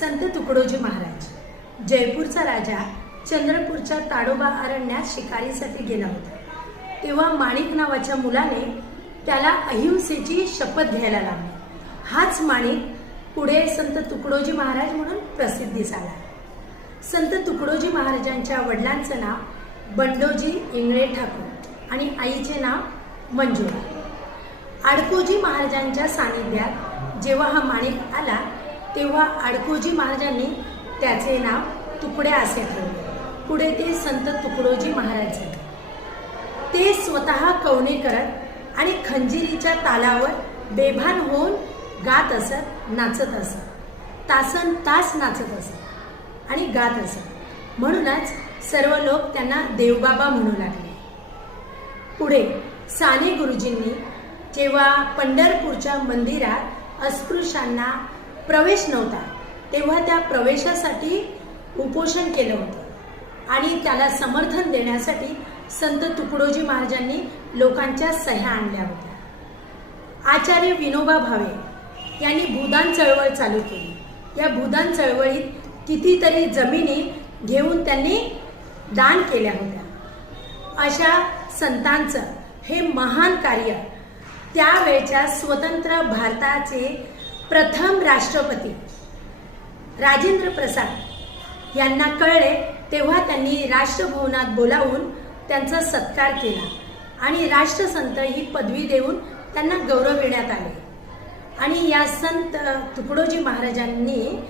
संत तुकडोजी महाराज. जयपूरचा राजा चंद्रपूरच्या ताडोबा अरण्यात शिकारीसाठी गेला होता. तेव्हा माणिक नावाच्या मुलाने त्याला अहिंसेची शपथ घ्यायला लावली. हाच माणिक पुढे संत तुकडोजी महाराज म्हणून प्रसिद्धीस आला संत तुकडोजी महाराजांच्या वडिलांचं नाव बंडोजी इंगळे ठाकूर आणि आईचे नाव मंजुळा. आडकोजी महाराजांच्या सानिध्यात जेव्हा हा माणिक आला तेव्हा आडकोजी महाराजांनी त्याचे नाव तुकड्या असे ठेवले. पुढे ते संत तुकडोजी महाराज झाले. ते स्वतः कवणे करत आणि खंजिरीच्या तालावर बेभान होऊन गात असत नाचत असत. तासन तास नाचत असत आणि गात असत. म्हणूनच सर्व लोक त्यांना देवबाबा म्हणू लागले. पुढे साने गुरुजींनी जेव्हा पंढरपूरच्या मंदिरात अस्पृश्यांना प्रवेश नव्हता. तेव्हा त्या प्रवेशासाठी उपोषण केलं होतं. आणि त्याला समर्थन देण्यासाठी संत तुकडोजी महाराजांनी लोकांच्या सह्या आणल्या होत्या. आचार्य विनोबा भावे यांनी भूदान चळवळ चालू केली. या भूदान चळवळीत कितीतरी जमिनी घेऊन त्यांनी दान केल्या होत्या. अशा संतांचं हे महान कार्य त्यावेळच्या स्वतंत्र भारताचे प्रथम राष्ट्रपती राजेंद्र प्रसाद यांना कळले तेव्हा त्यांनी राष्ट्रभवनात बोलावून त्यांचा सत्कार केला आणि राष्ट्रसंत ही पदवी देऊन त्यांना गौरविण्यात आले. आणि या संत तुकडोजी महाराजांनी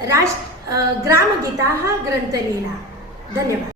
राष्ट्र ग्रामगीता हा ग्रंथ लिहिला. धन्यवाद.